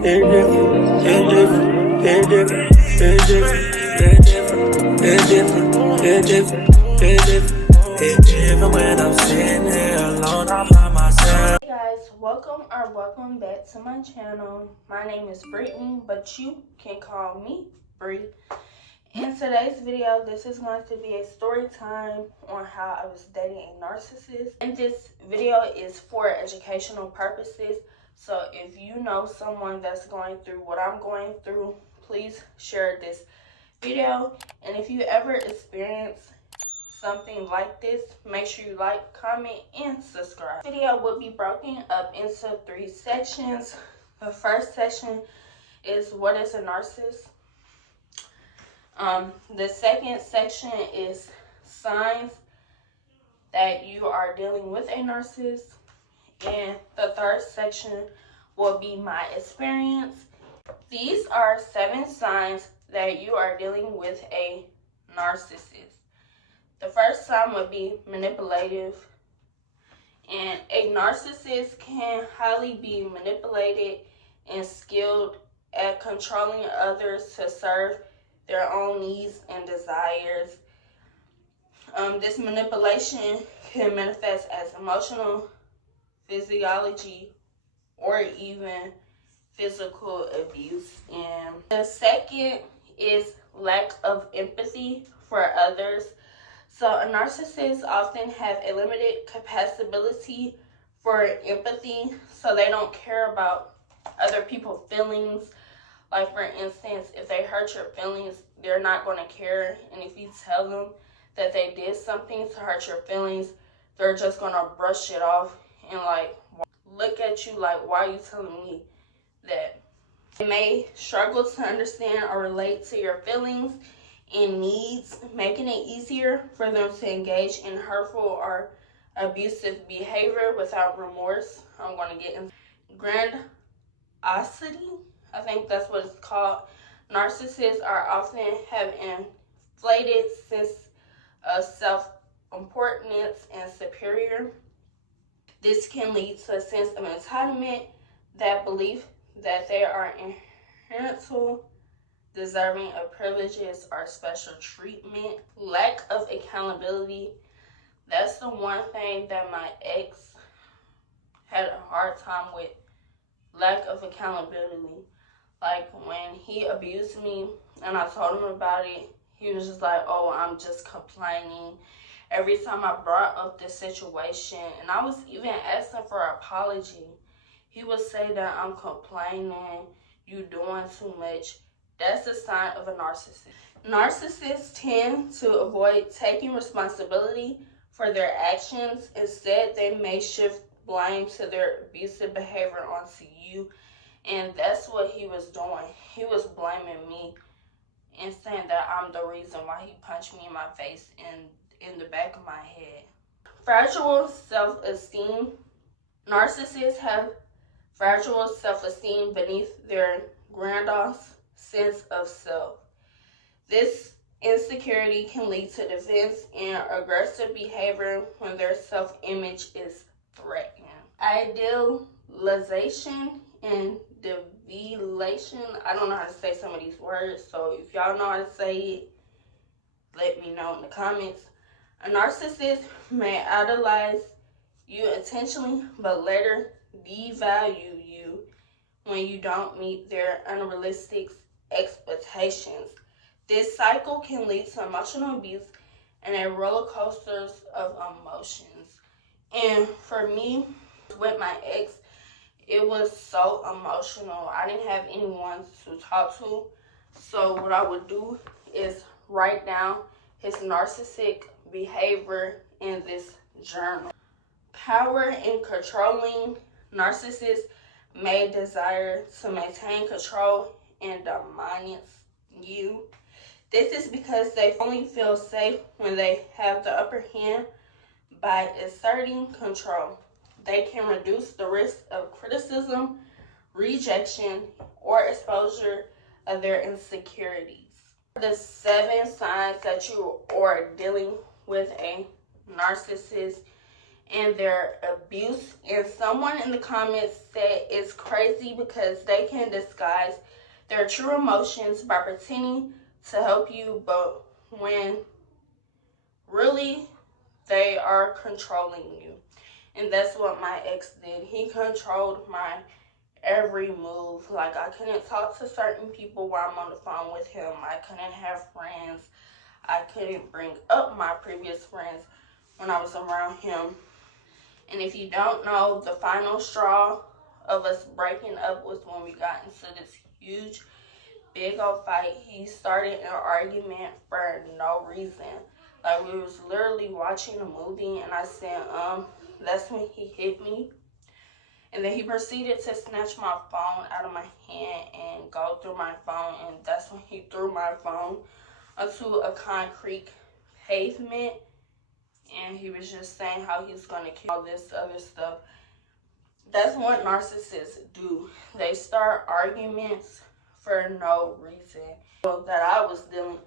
When I'm sitting here alone, I find myself. Hey guys, welcome back to my channel. My name is Brittany, but you can call me Bree. In today's video, this is going to be a story time on how I was dating a narcissist. And this video is for educational purposes. So if you know someone that's going through what I'm going through, please share this video. And if you ever experience something like this, make sure you like, comment, and subscribe. This video will be broken up into 3 sections. The first section is what is a narcissist. The second section is signs that you are dealing with a narcissist. And the third section will be my experience. These are 7 signs that you are dealing with a narcissist. The first sign would be manipulative. And a narcissist can highly be manipulated and skilled at controlling others to serve their own needs and desires. This manipulation can manifest as emotional, physiology, or even physical abuse. And the second is lack of empathy for others. So a narcissist often have a limited capacity for empathy, so they don't care about other people's feelings. Like, for instance, if they hurt your feelings, they're not going to care. And if you tell them that they did something to hurt your feelings, they're just going to brush it off and, like, look at you like, why are you telling me that? They may struggle to understand or relate to your feelings and needs, making it easier for them to engage in hurtful or abusive behavior without remorse. I'm going to get into grandiosity. I think that's what it's called. Narcissists are often have inflated sense of self-importance and superior. This can lead to a sense of entitlement, that belief that they are inherently deserving of privileges or special treatment. Lack of accountability. That's the one thing that my ex had a hard time with. Lack of accountability. Like, when he abused me and I told him about it, he was just like, oh, I'm just complaining. Every time I brought up this situation, and I was even asking for an apology, he would say that I'm complaining, you doing too much. That's a sign of a narcissist. Narcissists tend to avoid taking responsibility for their actions. Instead, they may shift blame to their abusive behavior onto you. And that's what he was doing. He was blaming me and saying that I'm the reason why he punched me in my face and in the back of my head. Fragile self-esteem. Narcissists have fragile self-esteem beneath their grandiose sense of self. This insecurity can lead to defense and aggressive behavior when their self-image is threatened. Idealization and deviation. I don't know how to say some of these words, so if y'all know how to say it, let me know in the comments. A narcissist may idolize you intentionally, but later devalue you when you don't meet their unrealistic expectations. This cycle can lead to emotional abuse and a roller coaster of emotions. And for me, with my ex, it was so emotional. I didn't have anyone to talk to. So what I would do is write down his narcissistic behavior in this journal. Power and controlling. Narcissists may desire to maintain control and dominance you. This is because they only feel safe when they have the upper hand. By asserting control, they can reduce the risk of criticism, rejection, or exposure of their insecurities. The 7 signs that you are dealing with a narcissist. and their abuse. And someone in the comments said it's crazy because they can disguise their true emotions by pretending to help you, but when really they are controlling you. And that's what my ex did. He controlled my every move. Like, I couldn't talk to certain people while I'm on the phone with him. I couldn't have friends. I couldn't bring up my previous friends when I was around him. And if you don't know, the final straw of us breaking up was when we got into this huge, big old fight. He started an argument for no reason. Like, we was literally watching a movie, and I said, that's when he hit me. And then he proceeded to snatch my phone out of my hand and go through my phone. And that's when he threw my phone onto a concrete pavement. And he was just saying how he's going to kill all this other stuff. That's what narcissists do. They start arguments for no reason. So that I was dealing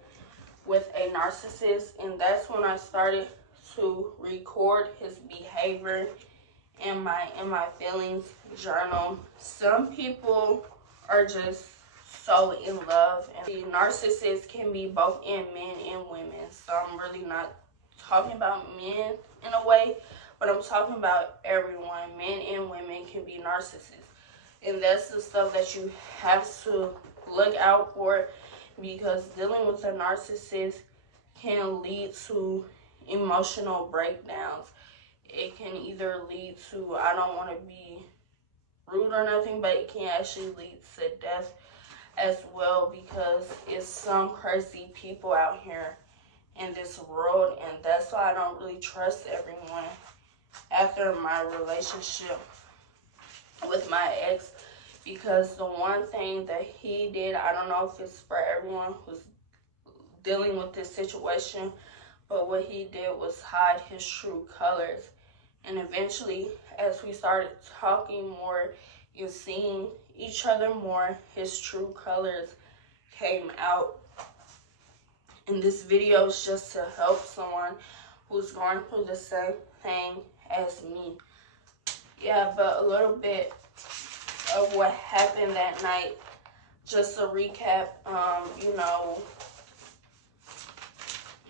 with a narcissist, and that's when I started to record his behavior in my feelings journal. Some people are just so in love, and the narcissists can be both in men and women. So I'm really not talking about men in a way, but I'm talking about everyone. Men and women can be narcissists, and that's the stuff that you have to look out for, because dealing with a narcissist can lead to emotional breakdowns. It can either lead to, I don't want to be rude or nothing, but it can actually lead to death as well, because it's some crazy people out here in this world, and that's why I don't really trust everyone. After my relationship with my ex, because the one thing that he did, I don't know if it's for everyone who's dealing with this situation, but what he did was hide his true colors. And eventually, as we started talking more and seeing each other more, his true colors came out. And this video is just to help someone who's going through the same thing as me. Yeah, but a little bit of what happened that night. Just a recap, you know,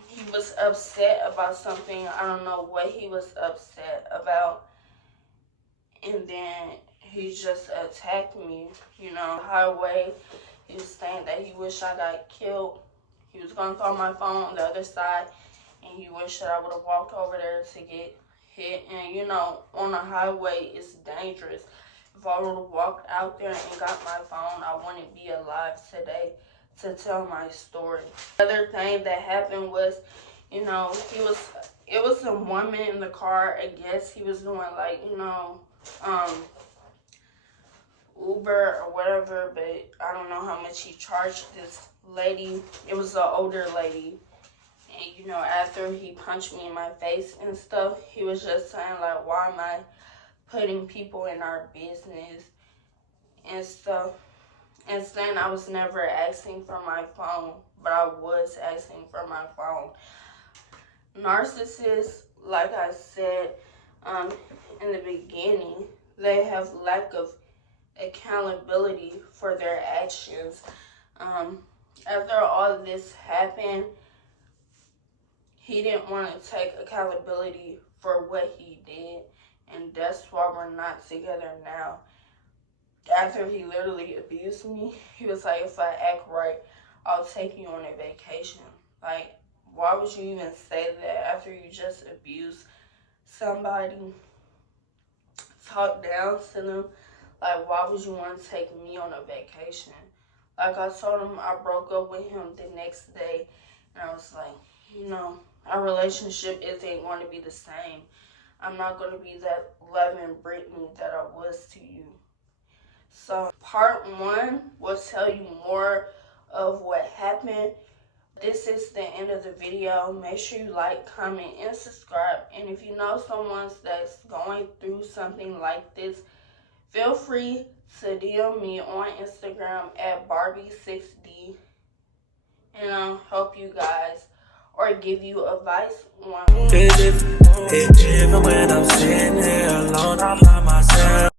he was upset about something. I don't know what he was upset about. And then he just attacked me, you know, highway. He was saying that he wished I got killed. He was going to throw my phone on the other side, and he wished that I would have walked over there to get hit. And, you know, on a highway, it's dangerous. If I would have walked out there and got my phone, I wouldn't be alive today to tell my story. Another thing that happened was, you know, it was a woman in the car. I guess he was doing, like, you know, Uber or whatever, but I don't know how much he charged this lady. It was an older lady. And, you know, after he punched me in my face and stuff, he was just saying, like, why am I putting people in our business and stuff. And saying I was never asking for my phone, but I was asking for my phone. Narcissists, like I said in the beginning, they have lack of accountability for their actions. After all this happened, he didn't want to take accountability for what he did, and that's why we're not together now. After he literally abused me, he was like, if I act right, I'll take you on a vacation. Like, why would you even say that after you just abused somebody, talk down to them? Like, why would you want to take me on a vacation? Like, I told him I broke up with him the next day, and I was like, you know, our relationship isn't going to be the same. I'm not going to be that loving Brittany that I was to you. So part 1 will tell you more of what happened. This is the end of the video. Make sure you like, comment, and subscribe. And if you know someone that's going through something like this, feel free to DM me on Instagram at Barbie6D. And I'll help you guys or give you advice on. Even when I'm sitting here alone, I'm by myself.